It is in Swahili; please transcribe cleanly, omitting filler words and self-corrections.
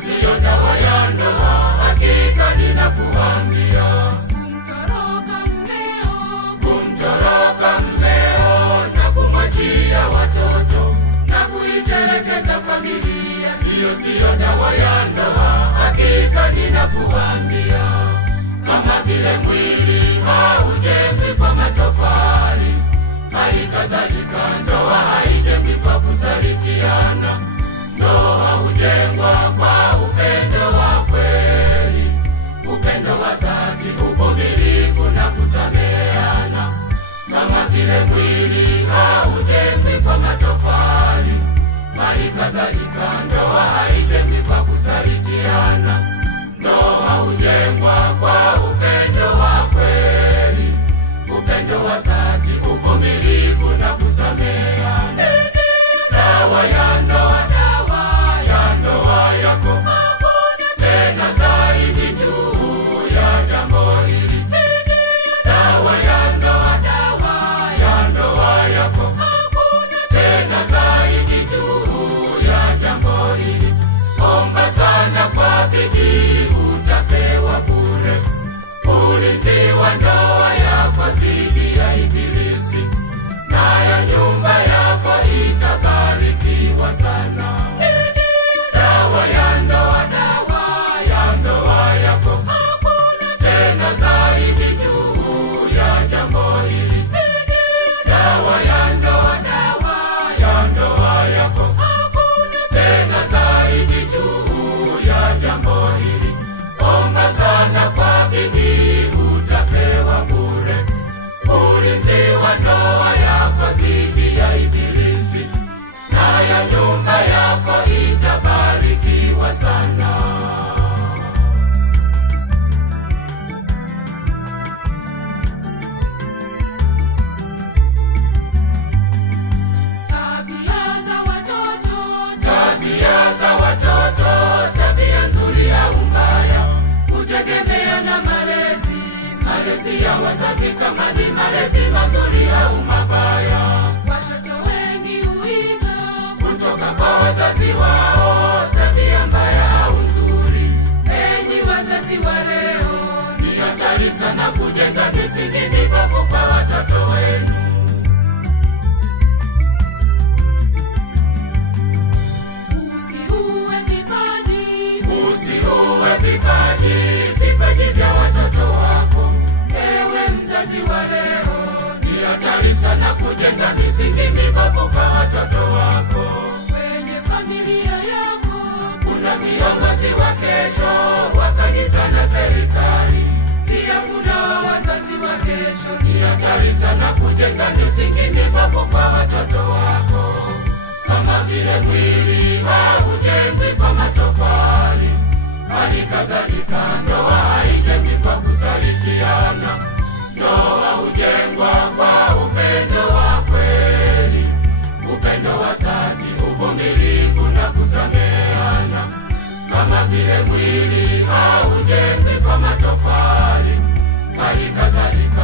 siyo dawa ya ndoa, hakika ninakuambia. Kumtoroka mmeo na kumwachia watoto na kuitelekeza familia, hiyo siyo dawa ya ndoa, hakika ninakuambia. Kama vile mwili haujengwi kwa matofali, hali kadhalika ndoa haijengwi kwa kusalitiana. Ndoa hujengwa kwa upendo wa kweli, upendo wa dhati, uvumilivu na kusameheana. Kama vile mwili haujengwi kwa matofali, hali kadhalika ndoa haijengwi kwa kusalitiana. Ndoa hujengwa kwa upendo wa kweli, upendo wa dhati, uvumilivu na kusameheana. Dawa ya ndoa, dawa ya ndoa yako, tena zaidi juu ya jambo hili. Dawa ya ndoa, dawa ya ndoa yako, tena zaidi juu ya jambo hili. Omba sana kwa bidii, utapewa bure ulinzi wa ndoa yako dhidi ya ibilisi, nayo nyumba yako itabarikiwa sana. Dawa ya ndoa, dawa ya ndoa yako, tena zaidi juu ya jambo hili. Dawa ya ndoa, dawa ya ndoa yako, tena zaidi juu ya jambo hili. Omba sana kwa bidii, utapewa bure ulinzi wa ndoa yako dhidi ya ibilisi, nayo nyumba yako itabarikiwa sana. Tabia nzuri au mbaya hutegemea na malezi ya wazazi, kama ni malezi mazuri au mabaya. Watoto wengi huiga kutoka kwa wazazi wao, tabia mbaya au nzuri. Enyi wazazi wa leo, ni hatari sana kujenga misingi mibovu kwa watoto wenu. Vipaji vya watoto wako, ewe mzazi wa leo, ni hatari sana kujenga misingi mibovu kwa watoto wako. Kwenye familia yako kuna viongozi wa kesho wa kanisa na serikali, pia kuna wazazi wa kesho. Ni hatari sana kujenga misingi mibovu kwa watoto wako. Kama vile mwili haujengwi kwa matofali, hali kadhalika ndoa haijengwi kwa kusalitiana. Ndoa hujengwa kwa upendo wa kweli, upendo wa dhati, uvumilivu na kusameheana. Kama vile mwili haujengwi kwa matofali, hali kadhalika